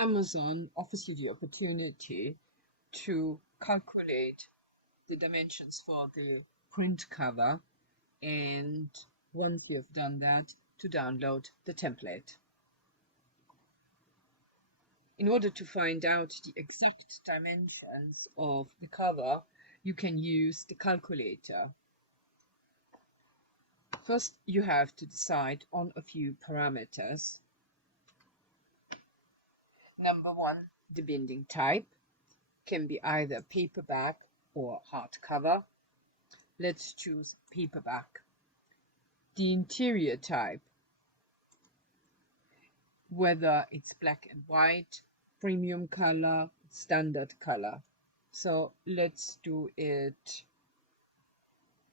Amazon offers you the opportunity to calculate the dimensions for the print cover, and once you have done that, to download the template. In order to find out the exact dimensions of the cover, you can use the calculator. First, you have to decide on a few parameters. Number one, the binding type can be either paperback or hardcover. Let's choose paperback. The interior type, whether it's black and white, premium color, standard color. So let's do it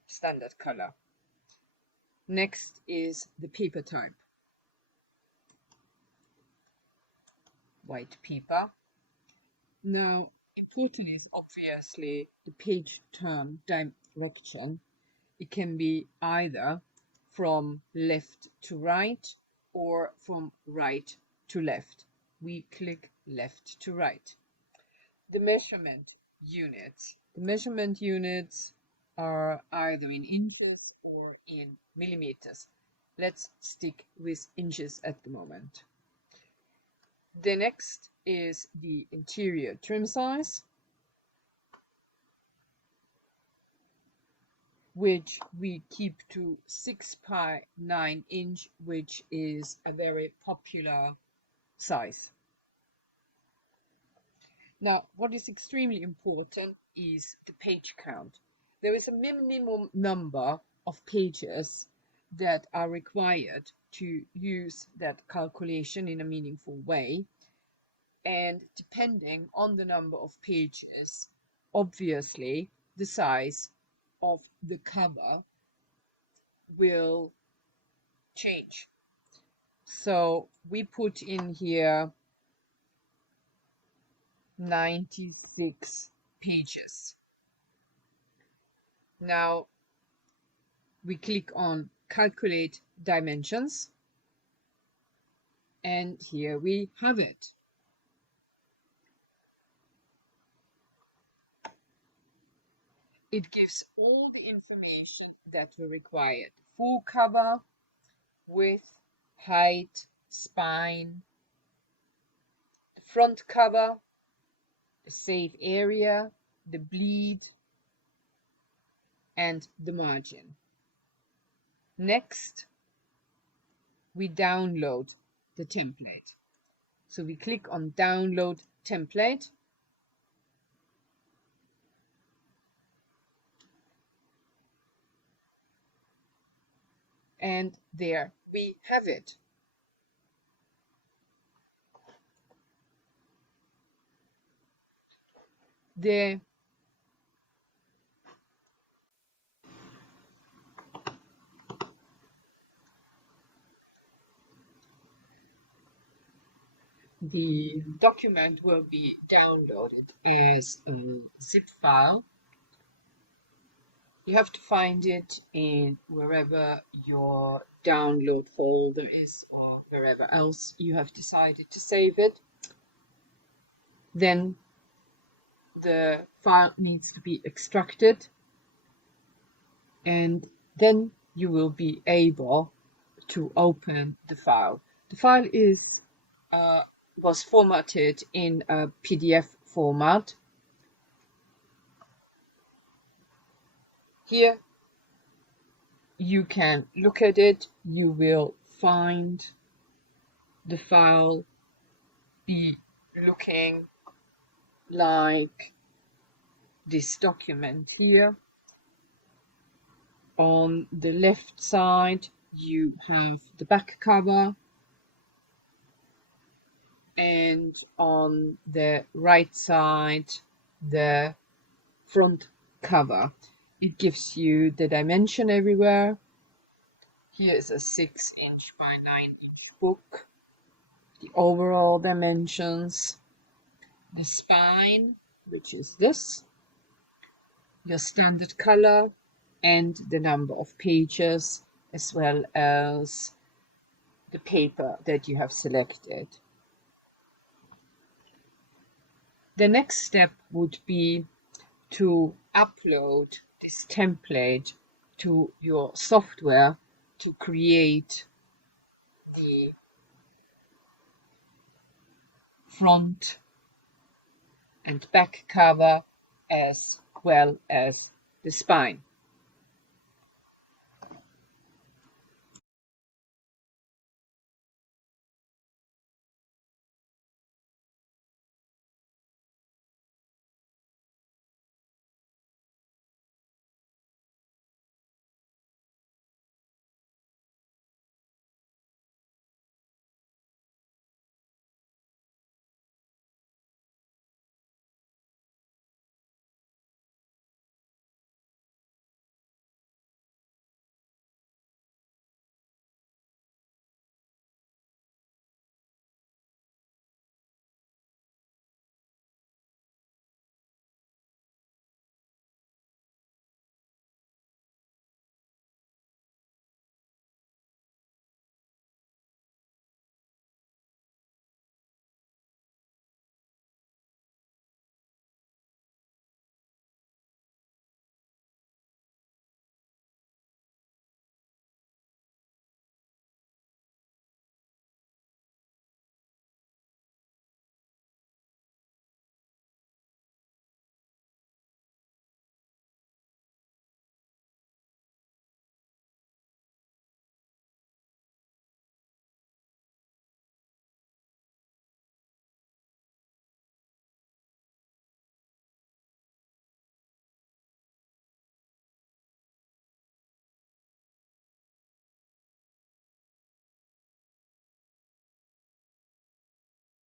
standard color. Next is the paper type. White paper. Now, important is obviously the page turn direction. It can be either from left to right or from right to left. We click left to right. The measurement units. The measurement units are either in inches or in millimeters. Let's stick with inches at the moment. The next is the interior trim size, which we keep to 6 by 9 inch, which is a very popular size. Now, what is extremely important is the page count. There is a minimum number of pages that are required to use that calculation in a meaningful way. And depending on the number of pages, obviously the size of the cover will change. So we put in here 96 pages. Now we click on calculate dimensions, and here we have it. It gives all the information that we required: full cover, width, height, spine, the front cover, the save area, the bleed, and the margin. Next, we download the template. So we click on download template. And there we have it. The document will be downloaded as a zip file. You have to find it in wherever your download folder is or wherever else you have decided to save it. Then the file needs to be extracted, and then you will be able to open the file. The file was formatted in a PDF format. Here you can look at it. You will find the file be looking like this document here. On the left side you have the back cover, and on the right side the front cover. It gives you the dimension everywhere. Here is a 6-inch by 9-inch book. The overall dimensions, the spine, which is this, your standard color, and the number of pages, as well as the paper that you have selected. The next step would be to upload this template to your software to create the front and back cover as well as the spine.